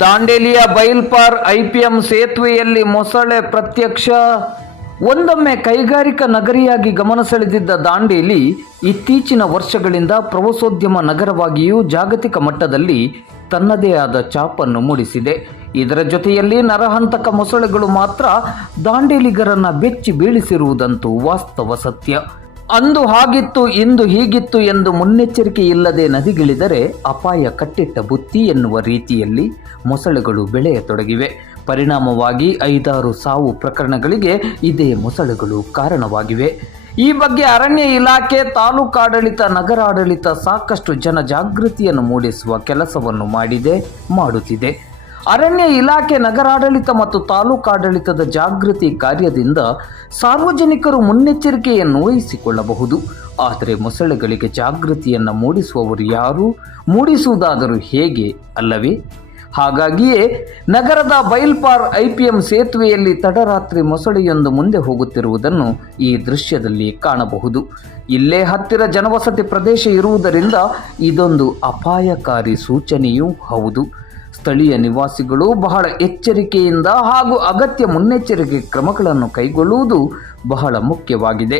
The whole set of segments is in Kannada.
ದಾಂಡೇಲಿಯ ಬೈಲ್ಪಾರ್ ಐಪಿಎಂ ಸೇತುವೆಯಲ್ಲಿ ಮೊಸಳೆ ಪ್ರತ್ಯಕ್ಷ. ಒಂದೊಮ್ಮೆ ಕೈಗಾರಿಕಾ ನಗರಿಯಾಗಿ ಗಮನ ಸೆಳೆದಿದ್ದ ದಾಂಡೇಲಿ ಇತ್ತೀಚಿನ ವರ್ಷಗಳಿಂದ ಪ್ರವಾಸೋದ್ಯಮ ನಗರವಾಗಿಯೂ ಜಾಗತಿಕ ಮಟ್ಟದಲ್ಲಿ ತನ್ನದೇ ಆದ ಛಾಪನ್ನು ಮೂಡಿಸಿದೆ. ಇದರ ಜೊತೆಯಲ್ಲಿ ನರಹಂತಕ ಮೊಸಳೆಗಳು ಮಾತ್ರ ದಾಂಡೇಲಿಗರನ್ನ ಬೆಚ್ಚಿ ಬೀಳಿಸಿರುವುದಂತೂ ವಾಸ್ತವ ಸತ್ಯ. ಅಂದು ಹಾಗಿತ್ತು, ಇಂದು ಹೀಗಿತ್ತು ಎಂದು ಮುನ್ನೆಚ್ಚರಿಕೆ ಇಲ್ಲದೆ ನದಿಗಿಳಿದರೆ ಅಪಾಯ ಕಟ್ಟಿಟ್ಟ ಬುತ್ತಿ ಎನ್ನುವ ರೀತಿಯಲ್ಲಿ ಮೊಸಳೆಗಳು ಬೆಳೆಯತೊಡಗಿವೆ. ಪರಿಣಾಮವಾಗಿ ಐದಾರು ಸಾವು ಪ್ರಕರಣಗಳಿಗೆ ಇದೇ ಮೊಸಳೆಗಳು ಕಾರಣವಾಗಿವೆ. ಈ ಬಗ್ಗೆ ಅರಣ್ಯ ಇಲಾಖೆ ತಾಲೂಕಾಡಳಿತ ನಗರಾಡಳಿತ ಸಾಕಷ್ಟು ಜನಜಾಗೃತಿಯನ್ನು ಮೂಡಿಸುವ ಕೆಲಸವನ್ನು ಮಾಡಿದೆ, ಮಾಡುತ್ತಿದೆ. ಅರಣ್ಯ ಇಲಾಖೆ ನಗರಾಡಳಿತ ಮತ್ತು ತಾಲೂಕಾಡಳಿತದ ಜಾಗೃತಿ ಕಾರ್ಯದಿಂದ ಸಾರ್ವಜನಿಕರು ಮುನ್ನೆಚ್ಚರಿಕೆಯನ್ನು ವಹಿಸಿಕೊಳ್ಳಬಹುದು. ಆದರೆ ಮೊಸಳೆಗಳಿಗೆ ಜಾಗೃತಿಯನ್ನು ಮೂಡಿಸುವವರು ಯಾರು? ಮೂಡಿಸುವುದಾದರೂ ಹೇಗೆ? ಅಲ್ಲವೇ? ಹಾಗಾಗಿಯೇ ನಗರದ ಬೈಲ್ಪಾರ್ ಐಪಿಎಂ ಸೇತುವೆಯಲ್ಲಿ ತಡರಾತ್ರಿ ಮೊಸಳೆಯೊಂದು ಮುಂದೆ ಹೋಗುತ್ತಿರುವುದನ್ನು ಈ ದೃಶ್ಯದಲ್ಲಿ ಕಾಣಬಹುದು. ಇಲ್ಲೇ ಹತ್ತಿರ ಜನವಸತಿ ಪ್ರದೇಶ ಇರುವುದರಿಂದ ಇದೊಂದು ಅಪಾಯಕಾರಿ ಸೂಚನೆಯೂ ಹೌದು. ಸ್ಥಳೀಯ ನಿವಾಸಿಗಳು ಬಹಳ ಎಚ್ಚರಿಕೆಯಿಂದ ಹಾಗೂ ಅಗತ್ಯ ಮುನ್ನೆಚ್ಚರಿಕೆ ಕ್ರಮಗಳನ್ನು ಕೈಗೊಳ್ಳುವುದು ಬಹಳ ಮುಖ್ಯವಾಗಿದೆ.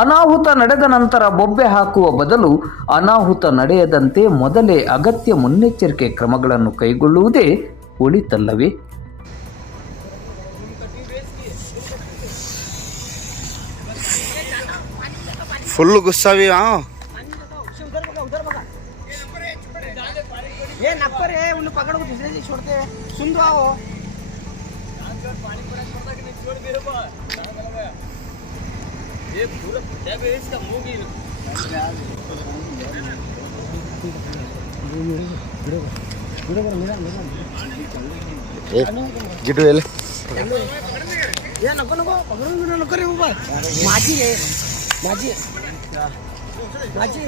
ಅನಾಹುತ ನಡೆದ ನಂತರ ಬೊಬ್ಬೆ ಹಾಕುವ ಬದಲು ಅನಾಹುತ ನಡೆಯದಂತೆ ಮೊದಲೇ ಅಗತ್ಯ ಮುನ್ನೆಚ್ಚರಿಕೆ ಕ್ರಮಗಳನ್ನು ಕೈಗೊಳ್ಳುವುದೇ ಒಳಿತಲ್ಲವೇ? ಫುಲ್ಲು ಗುಸ್ಸಾವಿ ये नक्कर है उन्हें पकड़ को दूसरे से छोड़ते हैं। सुन दो आओ। गिटू एले ये नको नको पकडून बिकडून नको रे बाबा माझी आहे माझी माझी